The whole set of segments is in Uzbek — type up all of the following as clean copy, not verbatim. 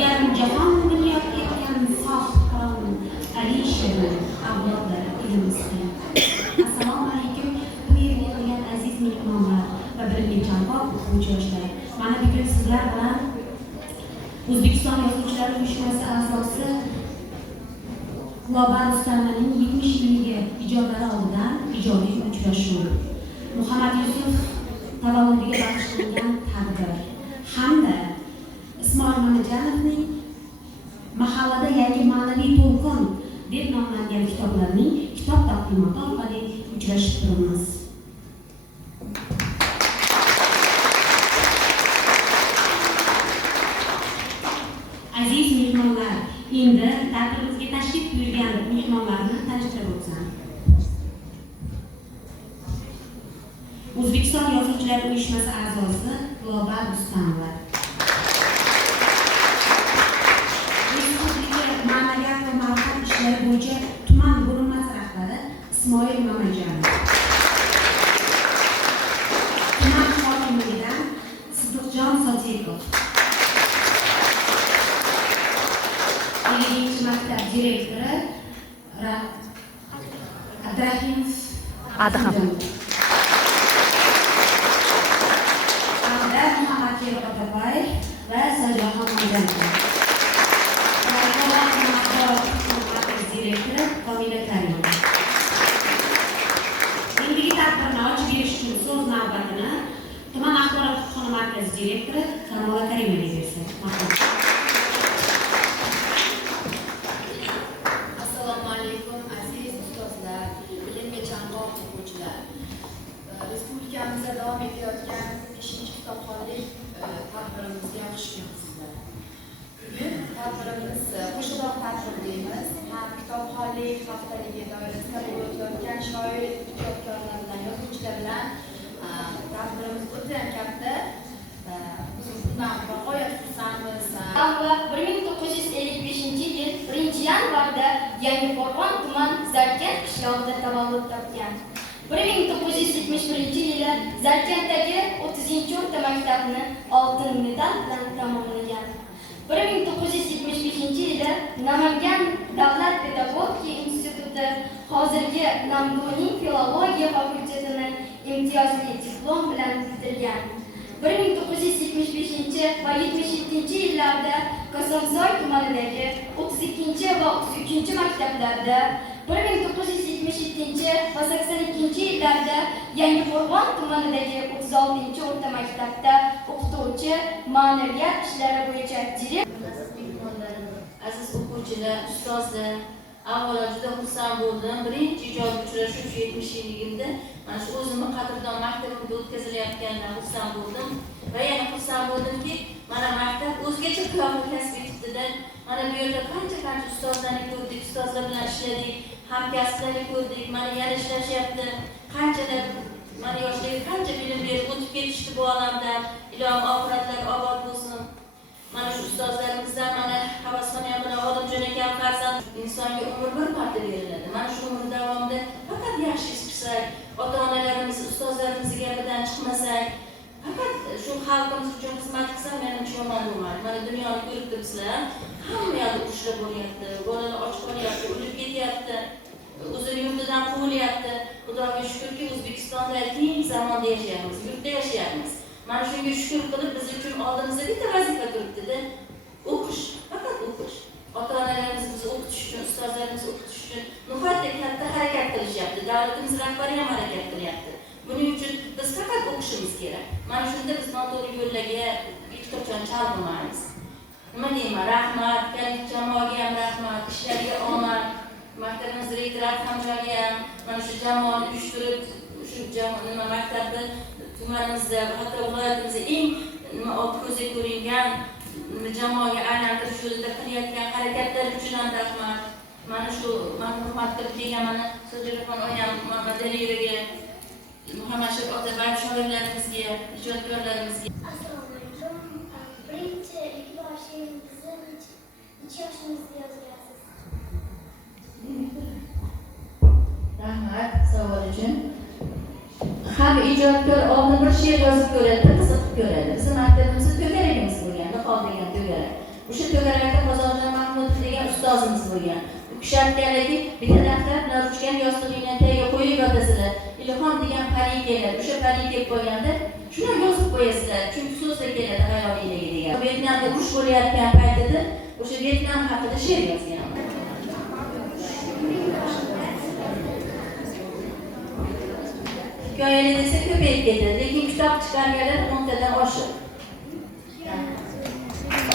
yarim jahon bunyod etgan sohibqiron Alisher avlodlari elimizda. Assalomu alaykum, bu yerga kelgan aziz mehmonlar va bilimli chanqoq o'quvchi-yoshlar. Mana bugun sizlar bilan O'zbekiston Yozuvchilar uyushmasi a'zosi Lobar Rustamning 70 yillik ijodlari oldidan ijodiy uchrashuv, Muhammad Yusuf tavalludiga bag'ishlangan tadbir hamda Ismoil Mamajonovning Mahallada yangi ma'naviy to'lqin deb nomlangan kitoblarning kitob taqdimoti orqali uchrashib turamiz. Aziz mehmonlar, endi tadbirimizga tashrif buyurgan mehmonlarni tanishtirib o'tsam. O'zbekiston Yozuvchilar uyushmasi a'zosi Lobar Rustamova. Respublika ma'naviyat va ma'rifat ishlari bo'yicha tuman bo'linmasi rahbari Ismoil Mamajonov. Tuman hokimligidan Sidiqjon Sotekov. Birinchi maktab direktori Abdurahimov Adham. Muhammad Kerim Otabayev va Sajjahon Mo'janov. Direktori Komila Karimova. Endigi tadbirni ochib berish uchun so'z navbatini tuman axborot kutubxona markazi direktori Kamola Karimovga bersin. Assalomu alaykum aziz ustozlar, bilimga chanqoq o'quvchilar. Respublikamizda davom etayotgan 5-kitobxonlik tadbirimizga xush kelibsizlar. Bugun tadbirimiz qo'shiqdoq tadbir deymiz. Ham kitobxonlik haftaligi doirasida bo'lib o'tayotgan shoir, ijodkorlar bilan, yozuvchilar bilan tadbirimiz o'ta katta. Biz bundan g'oyat xursandmiz. 1955-yil 1-yanvarda Yangiqo'rg'on tuman Zarkent qishlog'ida tavallud topgan. 1971-yili Zarkentdagi 30-o'rta maktabni oltin medal bilan tamomlagan. 1975-yili Namangan davlat pedagogika instituti hozirgi Namdoniy filologiya fakultetini imtiyozli diplom bilan bitirgan. 1975 va 77-yillarda Kosonsoy tumanidagi 32 va 33 maktablarda, 1977 va 82-yillarda Yangiqo'rg'on tumanidagi 36-o'rta maktabda o'qituvchi, ma'naviyat ishlari bo'yicha direktor. Aziz o'quvchilar, ustozlar, avvalo juda xursand bo'ldim. Birinchi ijodiy uchrashuv 70 yilligimda mana shu o'zimni qadrdon maktabimda o'tkazilayotganidan xursand bo'ldim va yana xursand bo'ldimki, mana maktab o'zgacha qiyofat kasb etibdi-da. Mana bu yerda qancha ustozlarni ko'rdik, ustozlar bilan ishladik, hamkasblarni ko'rdik, mana yana ishlashyapti. Qanchalar mana yoshlarga qancha bilim berib o'tib ketishdi bu olamdan. Ilohim oxiratlari obod bo'lsin. Mana shu ustozlarimizdan mana havasxonam bilan Olimjon akam farzand insonga umr bir marta beriladi. Mana shu umr davomida faqat yaxshi ish qilsak, ota-onalarimiz, ustozlarimiz gapidan chiqmasak, faqat shu xalqimiz uchun xizmat qilsak, menimcha yomon bo'lmaydi. Mana dunyoni ko'rib turibsizlar, hamma yoqda urushlar bo'lyapti, bolalar och qolyapti, o'lib ketyapti, o'zini yurtidan quvilyapti. Xudoga shukrki, O'zbekistonda tinch zamonda yashayapmiz, yurtda yashayapmiz. Mana shunga shukr qilib, biz uchun oldimizda bitta vazifa turibdi-da. O'qish, faqat o'qish. Ota-onalarimiz bizni o'qitish uchun, ustozlarimiz o'qitish uchun nihoyatda katta harakat qilishyapti. Davlatimiz rahbari ham harakat qilyapti. Buning uchun biz faqat o'qishimiz kerak. Mana shunda biz noto'g'ri yo'llarga hech qachon chalg'ilmaymiz. Nima deyman? Rahmat, kallik jamoaga ham rahmat, ishlariga omad. Maktabimiz rektori Hamjonga ham mana shu jamoani uyushtirib, shu jamoa maktabni tumanimizda, hatto viloyatimizda eng ko'zga ko'ringan jamoaga aylantirish yo'lida qilayotgan harakatlar uchun ham rahmat. Mana shu hurmat qilib degan mana Sojiraxon Oyam, Madaliyevaga, Muhammad Otabayev shoirlarimizga, ijodkorlarimizga. Assalomu alaykum. Birinchi ikkinchi she'ringizni necha yoshingizda yozgansiz? Rahmat savol uchun. Har ijodkor oldin bir she'r yozib ko'radi, qiziqib ko'radi. Bizim maktabimizda to'garakimiz bo'lgan, Nihol degan to'garak. O'sha to'garakda Qozonjon Mahmudov degan ustozimiz bo'lgan. U kishi aytganlarki, bitta daftar bilan ruchkani yostiqingdan tagiga qo'yib yotasizlar. Ilhom degan pari keladi. O'sha pari kelib qo'yganda shuni yozib qo'yasizlar. Chunki so'zda keladi xayolingizga degan. Vyetnamda urush bo'layotgan paytida o'sha Vyetnam haqida she'r yozgan. Hikoyali desa ko'payib ketadi, lekin kitob chiqarganlar 10 tadan oshiq.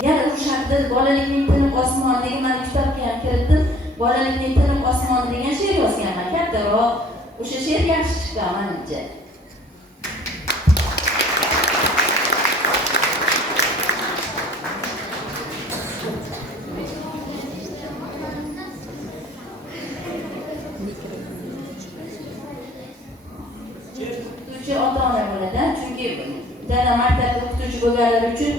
Yana urush haqida bolalikning tiniq osmonidagi mana kitobga ham kiritdim. Bolalikning tiniq osmoni degan she'r yozganman. Kattaroq. O'sha she'r yaxshi chiqqan menimcha. Ota-ona bo'ladi, chunki dada maktabda o'qituvchi bo'lganlar uchun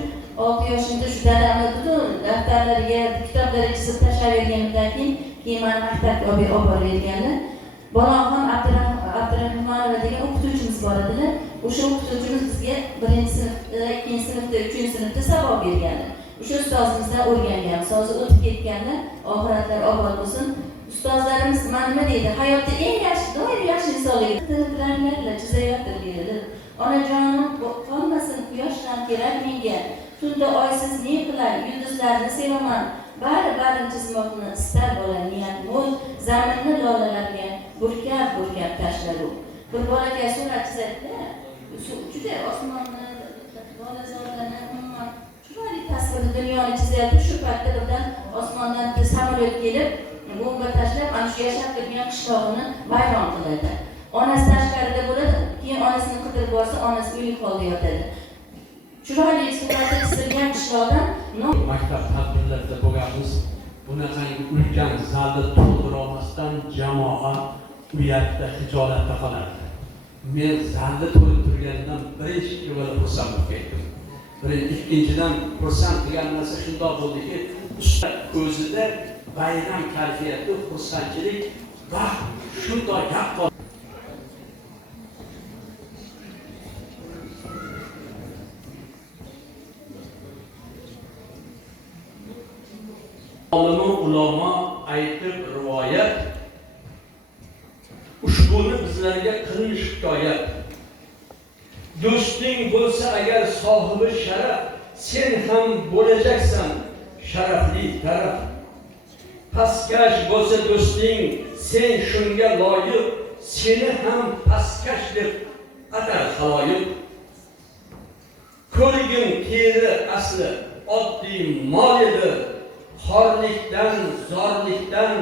6 yoshimda shu dadamni butun daftarlariga, kitoblariga chizib tashlaverganimdan keyin meni maktabga olib borganlar. Bolam ham Abdurahmonova degan o'qituvchimiz bor edilar. O'sha o'qituvchimiz bizga 1-sinfda, 2-sinfda, 3-sinfda saboq berganlar. O'sha ustozimizdan o'rganganmiz. Hozir o'tib ketganlar, oxiratlar obod bo'lsin. Ustozlarimiz nima deydi? Hayotda eng yaxshi, doim yaxshi insonlarga chizayotir deydi. Onajonim qolmasin quyoshdan kerak menga. Tunda oysiz ne qilay, yulduzlarni sevaman. Bari chizmoqni istar bola niyat mo'l, zaminni lolalarga burkab tashlar u. Bir bolaga surat chizadi-da, juda osmonni, bolazorlarni umuman chiroyli tasvirni dunyoni chizadi. Shu paytda birdan osmondan samolyot kelib bomba tashlab, ana shu yashab turgan qishlog'ini vayron qiladi. Onasi tashqarida bo'ladi, keyin onasini qidirib borsa, onasi uyli holda yotadi. Chiroyli suratda chizilgan qishloqdan maktab tadbirlarida bo'lganmiz. Bunaqangi ulkan zalda to'ldira olmasdan jamoa u yerda hijolatda qolardi. Men zalda to'lib turgandan birinchi yo'la xursand bo'lib ketdim. Ikkinchidan xursand degan narsa shundoq bo'ldiki, o'zida bayram kayfiyati, xursandchilik va shundoq yaqqol ulamo aytib rivoyat ushbuni bizlarga qilmish hikoyat. Do'sting bo'lsa agar sohibi sharaf, sen ham bo'lajaksan sharafli taraf. Pastkash bo'lsa do'sting, sen shunga loyiq, seni ham pastkash deb atar xaloyiq. Ko'rgin teri asli oddiy mol edi, xorlikdan, zorlikdan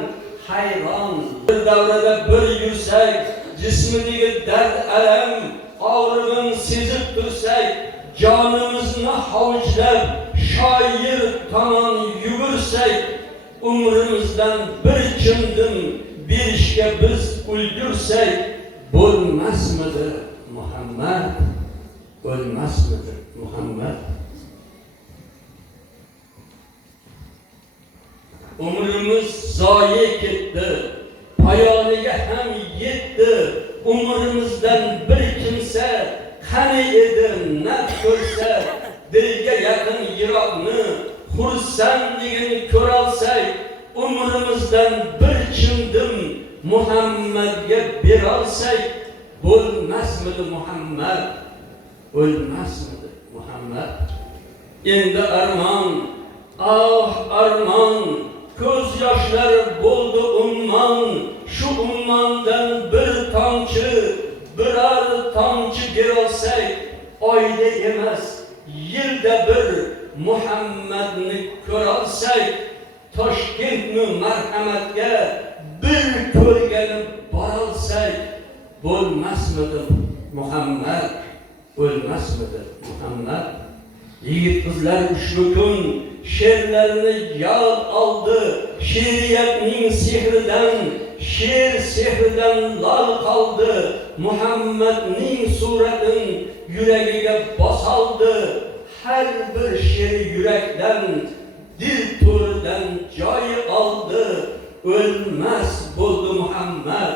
hayron. Bir davrada bir yursak, jismidagi dard alam og'rig'in sezib tursak, jonimizni hovuchlab shoir tomon yugursak, umrimizdan bir chimdim berishga biz ulgursak, bo'lmasmidi Muhammad? O'lmasmidi Muhammad? Umrimiz zoye ketdi, poyoniga ham yetdi. Umrimizdan bir kimsa qani edi naf ko'rsa, dilga yaqin yiroqni xursandligini ko'rolsak, umrimizdan bir chimdim Muhammadga berolsak, bo'lmasmidi Muhammad? O'lmasmidi Muhammad? Endi armon, armon, ko'z yoshlari bo'ldi ummon. Shu ummondan bir tomchi, biror tomchi berolsak, oyda emas, yilda bir Muhammadni ko'rolsak, Toshkentni marhamatga bir ko'rgani borolsak, bo'lmasmidi Muhammad? O'lmasmidi Muhammad? Yigit qizlar ushbu kun she'rlarini yod oldi, she'riyatning sehridan, she'r sehridan lol qoldi. Muhammadning suratin yuragiga bosoldi, har bir she'r yurakdan, dil to'ridan joy oldi. O'lmas bo'ldi Muhammad,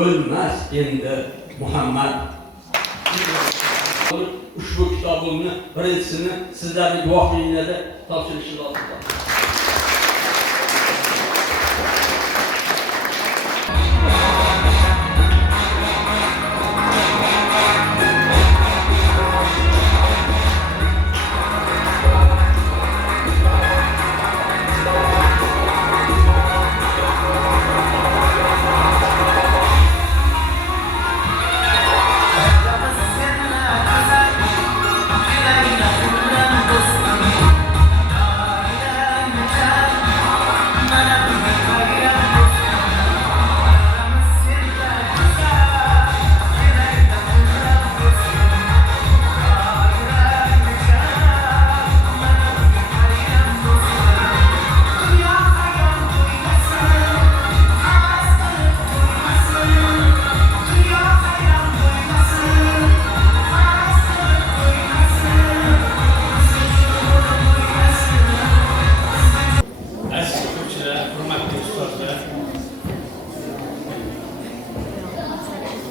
o'lmas endi Muhammad. ushbu kitobimni birinchisini sizlarning guvohliginglarda topshirishni lozim.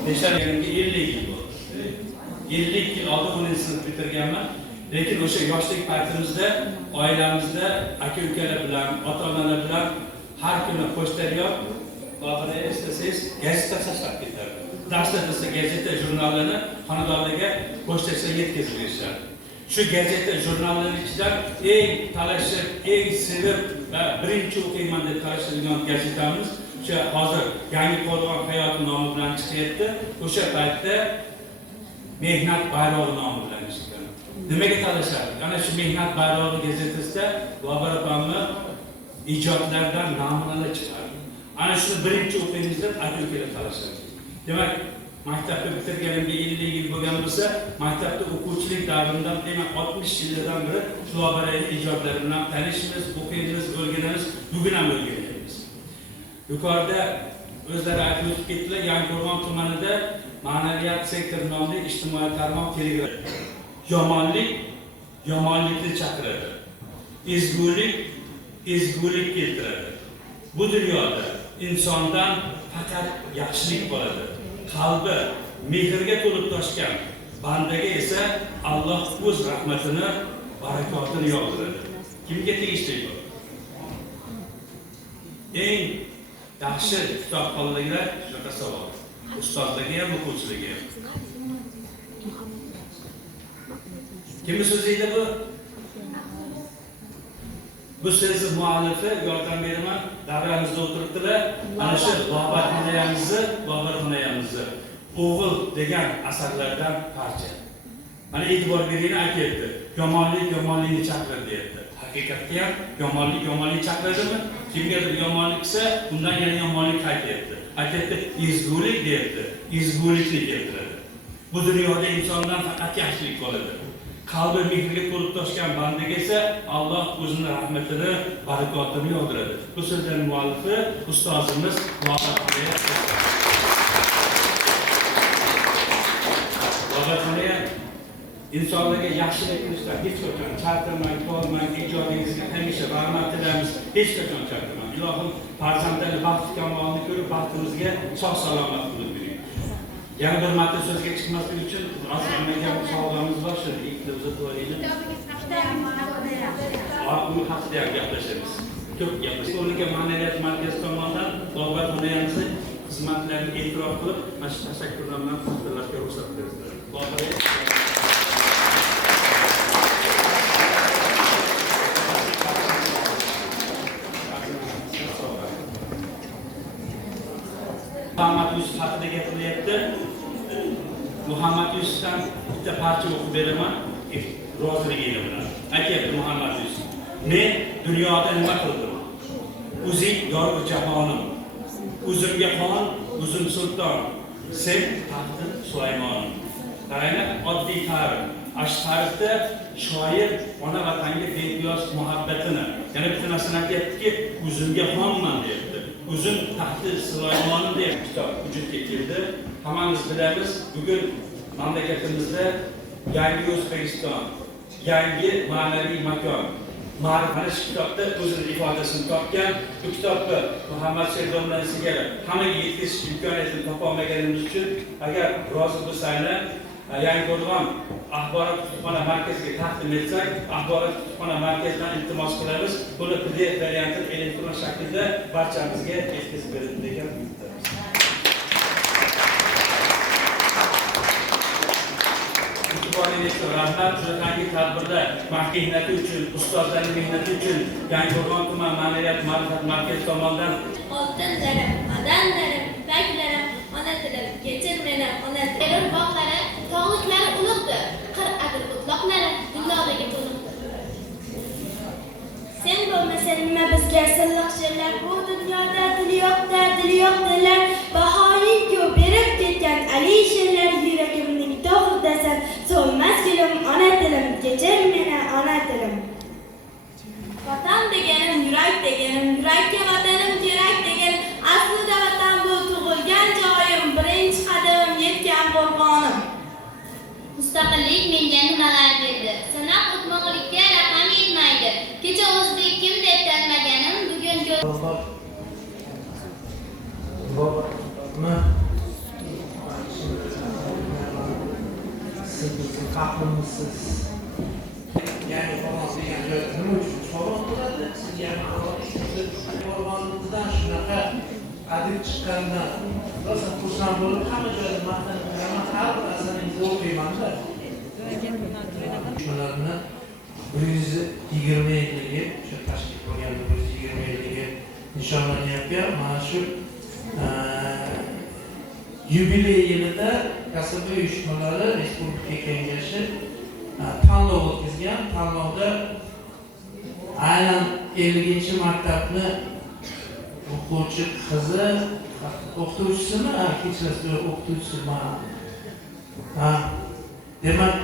Yaşarlarımda 50 yıl oldu. 50 yıl oldu 10. sınıf bitirganman. Lekin o'sha yoshlik paytimizda oilamizda aka-ukalar bilan, ota-onalar bilan har kuni pochtaryot va eslasangiz gazeta tashlab ketardi. Darsda desa gazeta jurnalini xonadonlarga pochtacha yetkazib berishadi. Shu gazeta jurnallar ichidan eng talashib, eng sevib va birinchi o'qiyman deb talashadigan gazetamiz o'sha hozir Yangi Qo'rg'on hayoti nomi bilan chiqyapti. O'sha paytda Mehnat bayrog'i nomi bilan chiqqan. Nimaga talashadi? Ana shu Mehnat bayrog'i gazetasida Bobur opamni ijodlaridan namunalar chiqardi. Ana shuni birinchi o'qiymiz deb aka-ukalar talashadi. Demak, maktabni bitirganimga 50 yil bo'lgan bo'lsa, maktabda o'quvchilik davrimdan demak 60 yildan beri shu Bobur ijodlari bilan tanishimiz, o'qiymiz, o'rganamiz, bugun ham o'rganyapmiz. Yuqorida o'zlari aytib o'tib ketdilar, Yangiqo'rg'on tumanida ma'naviyat sektor nomli ijtimoiy tarmoq Telegram. Yomonlik yomonlikni chaqiradi. Ezgulik keltiradi. Bu dunyoda insondan faqat yaxshilik bo'ladi. Qalbi mehrga to'lib toshgan bandaga esa Alloh o'z rahmatini, barakotini yog'diradi. Kimga tegishli bu? Eng yaxshi kitobxonliklar shunaqa savol. Ustozlarga ham, o'quvchilarga ham. Kimni so'zlaydi bu? Bu so'zni muallifi yordam beraman, davramizda o'tiribdilar. Ana shu Bobur Xonayamizni O'g'il degan asarlardan parcha. Mana e'tibor beringlar, aytayapti. Yomonlik yomonlikni chaqiradi deyapti. Haqiqatda ham yomonlik yomonlikni chaqiradimi? Kimgadir yomonlik qilsa, undan yana yomonlik qaytyapti. Aytayapti, ezgulik deyapti. Ezgulikni keltiradi. Bu dunyoda insondan faqat yaxshilik qoladi. Qalbi mehrga to'lib toshgan bandaga esa Alloh o'zining rahmatini, barakotini yog'diradi. Bu so'zlarning muallifi ustozimiz Bobur Xonayam. insonlarga yaxshilik qilishdan hech qachon chartamang, tolmang, ijodingizga hamisha rahmat tilaymiz. Hech qachon chartamang. Ilohim farzandlarni baxtli kamolini ko'rib, baxtimizga sog' salomat qilib bering. Yana bir marta so'zga chiqmaslik uchun azizlarga savollarimiz bor, shuni ikkimiz o'tib uni haqida ham gaplashamiz. Ko'p gaplashamiz. Respublika ma'naviyat markazi tomonidan Bobur Xonayamni xizmatlarini e'tirof qilib, mana shu tashakkurlarni taqdirlashga ruxsat berdilar. Muhammad Yusuf haqida gapirilyapti. Muhammad Yusufdan bitta parcha o'qib beraman, roziliginglar bilan. Aytyapti Muhammad Yusuf: "Men dunyoda nima qildim? O'zing yorug' jahonim. O'zimga xon, o'zim sulton. Sen taxti Sulaymonim." Qaranglar, oddiy ta'rif. Ash'arida shoir ona vatanga beqiyos muhabbatini, yana bitta narsani aytyaptiki, o'zimga xonman deyapti. Uzun taxti Sulaymonim deb kitob vujudga keldi. Hammamiz bilamiz, bugun mamlakatimizda yangi O'zbekiston, yangi ma'naviy makon. Mana shu kitobda o'zining ifodasini topgan. Bu kitobni Muhammad Sherdomlasiga hammaga yetkazish imkoniyatini topa olmaganimiz uchun agar rozi bo'lsanglar, Yangiqo'rg'on axborot kutubxona markaziga taqdim etsak, axborot kutubxona markazidan iltimos qilamiz, buni PDF variantini elektron shaklda barchamizga yetkazib beradi degan umidamiz. E'tiboringizni rahmat. Shunaqangi tadbirda mehnati uchun, ustozlarning mehnati uchun Yangiqo'rg'on tuman ma'naviyat ma'rifat markazi tomonidan Oltinlarim, madanlarim, ipaklarim, ona tilim, kechir meni, ona tilim. Bog'lari, tog'liklari ulug'dir. Qir'adir o'tloqlari, dunyodagi to'liqdir. Sen bo'lmasang nima bizga silliq she'rlar, bu dunyoda dili yo'q dillar. Bahoying-ku berib ketgan alisherlar, yuragimning to'g'ridasan. So'lmas dilim, ona tilim, kechir meni, ona tilim. Vatan deganim, yurak deganim, yurakka vatanim kerak deganim. Aslida vatan bu tug'ilgan joyim, birinchi qadam yetgan qo'rg'onim. Mustaqillik menga nimalar berdi? Sanab o'tmoqlikka raqam yetmaydi. Kecha o'zbek kim deb tanimaganim, bugun Yangiqo'rg'on degan joy nima uchun sovg'a qiladi? Siz Yangiqo'rg'ondan shunaqa adib chiqqanidan rosa xursand bo'lib, hamma joyda maqtanib qolaman, har bir asaringizni o'qiyman-da. Shularni 120 yilligi, o'sha tashkil bo'lgan 120 yilligi nishonlanyapti. Mana shu yubiley yilida kasaba uyushmalari Respublika Kengashi tanlov o'tkazgan. Tanlovda aynan 50-maktabni o'quvchi qizi, o'qituvchisimi, kechirasiz, o'qituvchisimi. Demak,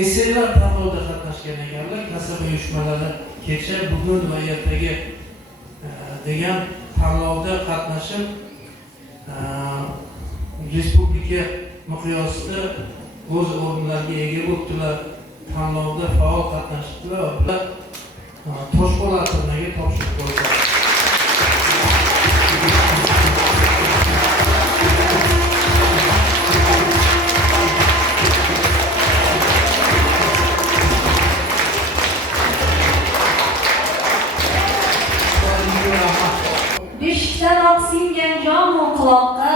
eseylar tanlovda qatnashgan ekanlar. Kasaba uyushmalari kecha, bugun va ertaga degan tanlovda qatnashib, respublika miqyosida o'z o'rinlariga ega bo'ldilar. Tanlovda faol qatnashdilar va ular Toshpo'lat turnaga topshirib qo'ydilar. Beshikdan oqsingan jon-u quloqqa,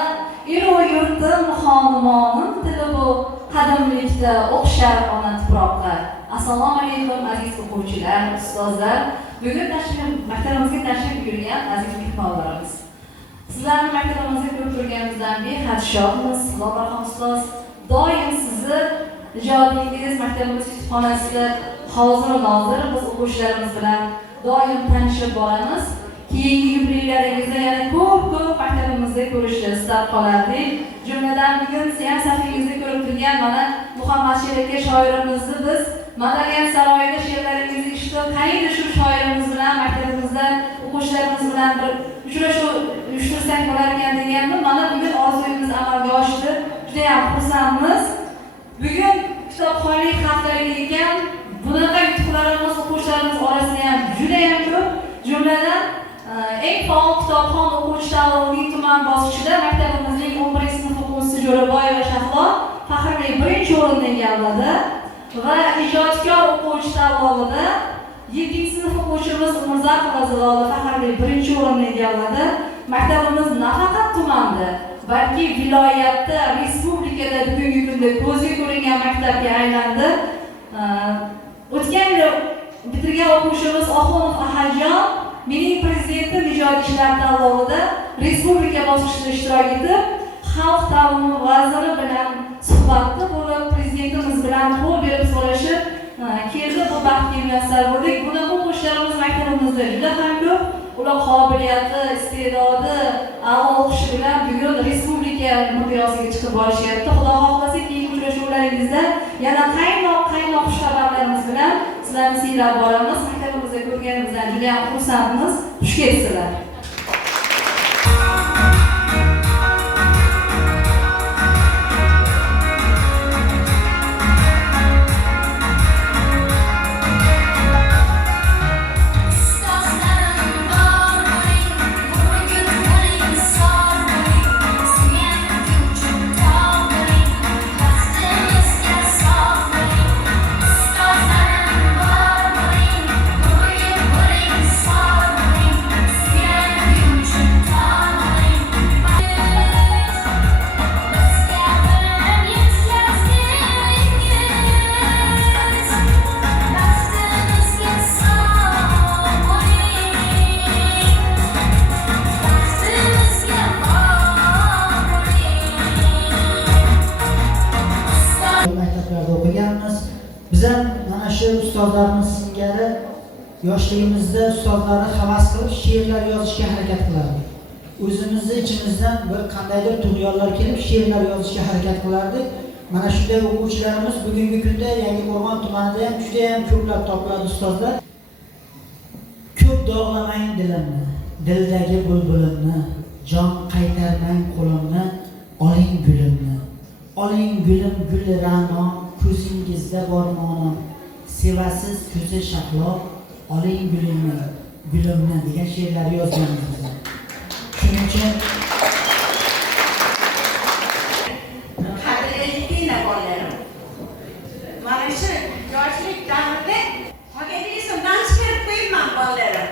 ero yurtim xonimonim tili bu, qadimlikda o'xshar ona tuproqqa. Assalomu alaykum aziz o'quvchilar, ustozlar. Bugun maktabimizga tashrif buyurgan aziz mehmonlarimiz. Sizlarni maktabimizga ko'rib turganimizdan behad shodmiz. Lobarxon ustoz, doim sizni ijodingiz maktabimiz kutubxonasida hozir nozir, biz o'quvchilarimiz bilan doim tanishib boramiz. Keyingi yubileylaringizda yana ko'p maktabimizda ko'rishni istab qolardik. Jumladan bugun ham safingizda ko'rib turgan mana Muhammad She'r aka shoirimizni biz Madaniyat saroyida she'rlaringizni eshitib, qayda shu shoirimiz bilan maktabimizda o'quvchilarimiz bilan bir uchrashuv uyushtirsak bo'lar ekan degandim. Mana bugun orzuyimiz amalga oshdi. Juda ham xursandmiz. Bugun kitobxonlik haftaligi ekan, bunaqa yutuqlarimiz o'quvchilarimiz orasida ham juda ham ko'p. Jumladan eng faol kitobxon o'quvchi tanlovining tuman bosqichida maktabimizning 11-sinf o'quvchisi Jo'raboyeva Shahlo faxrli 1-o'rinni egalladi va ijodkor o'quvchi tanlovida 7-sinf o'quvchimiz Umirzakova Zilola faxrli 1-o'rinni egalladi. Maktabimiz nafaqat tumanda, balki viloyatda, respublikada bugungi kunda ko'zga ko'ringan maktabga aylandi. O'tgan yil bitirgan o'quvchimiz Oxunov Ahadjon mening prezidentim ijodiy ishlar tanlovida respublika bosqichida ishtirok etib, xalq ta'limi vaziri bilan suhbatda bo'lib, prezidentimiz bilan qo'l berib so'rashib keldi. Bu baxtga muyassar bo'ldik. Bunaqa o'quvchilarimiz maktabimizda juda ham ko'p. Ular qobiliyati, iste'dodi, a'lo o'qishi bilan bugun respublika miqyosiga chiqib borishyapti. Xudo xohlasa keyingi uchrashuvlaringizda yana qaynoq xushxabarlarimiz bilan sizlarni siylab boramiz. Maktabimizda ko'rganimizdan juda ham xursandmiz. Xush kelibsizlar. Thank you. ustozlarimiz singari yoshligimizda ustozlarni havas qilib she'rlar yozishga harakat qilardik. O'zimizni ichimizdan bir qandaydir tug'yonlar kelib she'rlar yozishga harakat qilardik. Mana shunday o'quvchilarimiz bugungi kunda Yangiqo'rg'on tumanida ham juda ham ko'plab topiladi ustozlar. Ko'p dog'lamang dilimni, dildagi bulbulimni, jon qaytarmang qo'limni, oling gulimni. Oling gulim gul ra'no, ko'zingizda bor monom, sevasiz ko'zi shahlo, oling gulimni, gulimni degan she'rlar yozganmiz. Shuning uchun mana shu yoshlik davrida qolganingizdan chiqarib qo'yman bolalarim.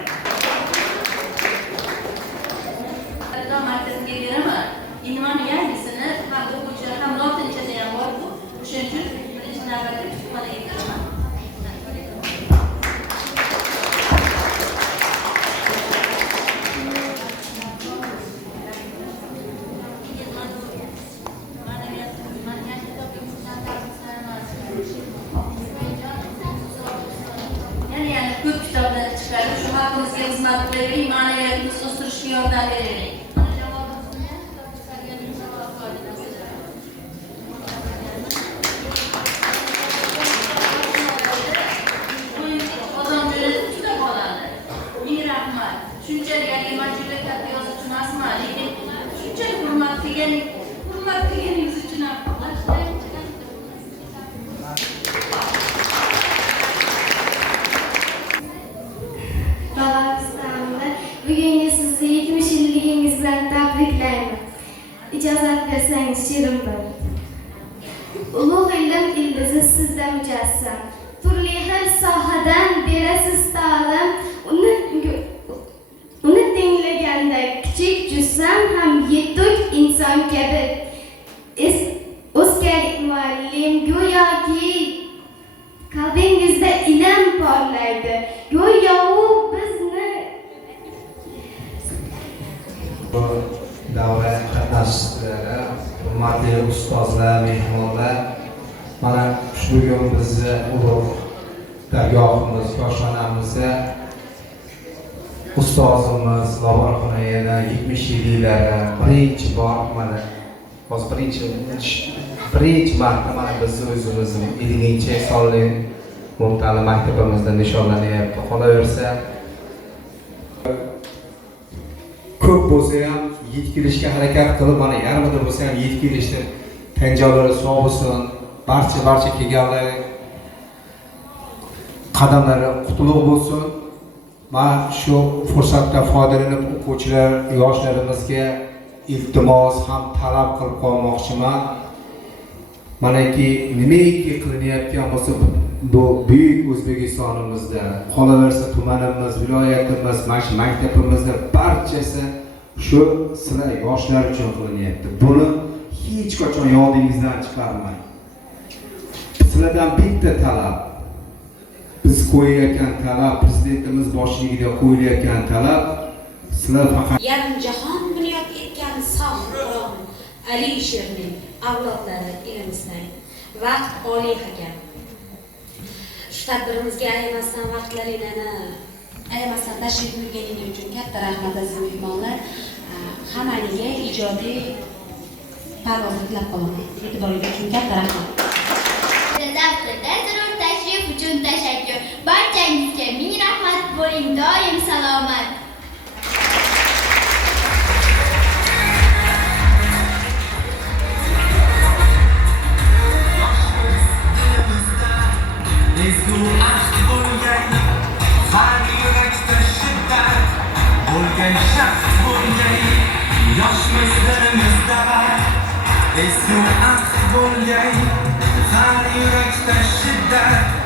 Qadrdon markaziga beraman. Endi mana yangisini ham o'quvchilar ham lotinchada ham bor bu. O'shaning uchun birinchi navbatda kutubxonaga kiraman. Ko'p kitoblar chiqarib, shu xalqimizga xizmat qilaylik, ma'naviyatimizni o'stirishga yordam beraylik. Odam juda qoladi. Ming rahmat. Shunchalik agar juda katta yozuvchi emasman, lekin shunchalik hurmat qilganingiz uchun ham bugungi sizni 70 yilligingiz bilan tabriklayman. Ijozat bersangiz she'rim bor. Ulug' ilm ildizi sizda mujassam. Turli xil sohadan berasiz ta'lim. Uni tinglaganda kichik jussam ham yetuk inson kabi. O'zgar muallim go'yoki qalbingizda ilm porlaydi. Go'yo u bizni bu davra qatnashchilari, hurmatli ustozlar, mehmonlar, mana bugun bizni ulug' dargohimiz, koshonamizda ustozimiz laboratoriyada 70 yillari birinchi bor mana birinchi marta mana biz o'zimizni 50-sonli umumta'lim maktabimizda nishonlanyapti. Qolaversa ko'p bo'lsa ham yetkazishga harakat qilib, mana yarmida bo'lsa ham yetkazishni tanjolari sog' bo'lsin, barcha kelganlar qadamlari qutlug' bo'lsin. Men shu fursatdan foydalanib o'quvchilar, yoshlarimizga iltimos ham talab qilib qolmoqchiman. Manaki nimaiki qilinayotgan bo'lsa bu buyuk O'zbekistonimizda, qolaversa tumanimiz, viloyatimiz, maktabimizda barchasi shu sizlar yoshlar uchun qilinyapti. Buni hech qachon yodingizdan chiqarmang. Sizlardan bitta talab, biz qo'yayotgan talab, prezidentimiz boshchiligida qo'yilayotgan talab, sizlar faqat yarim jahon bunyod etgan Sohibqiron Alisherning avlodlari elimizdan vaqt oliy hakam. Shu tadbirimizga ayamasdan tashrif buyurganingiz uchun katta rahmat aziz mehmonlar. Hammangizga ijodiy parvozni tilab qolaman. E'tiboringiz uchun katta rahmat. Daftarda zarur tashrif uchun tashakkur. Barchangizga ming rahmat, bo'ling doim salomat. Ezgu ahd bo'lgan, har yurakda shiddat bo'lgan shaxs bo'lgan, yoshligimizda ezgu ahd bo'lgan, har yurakda shiddat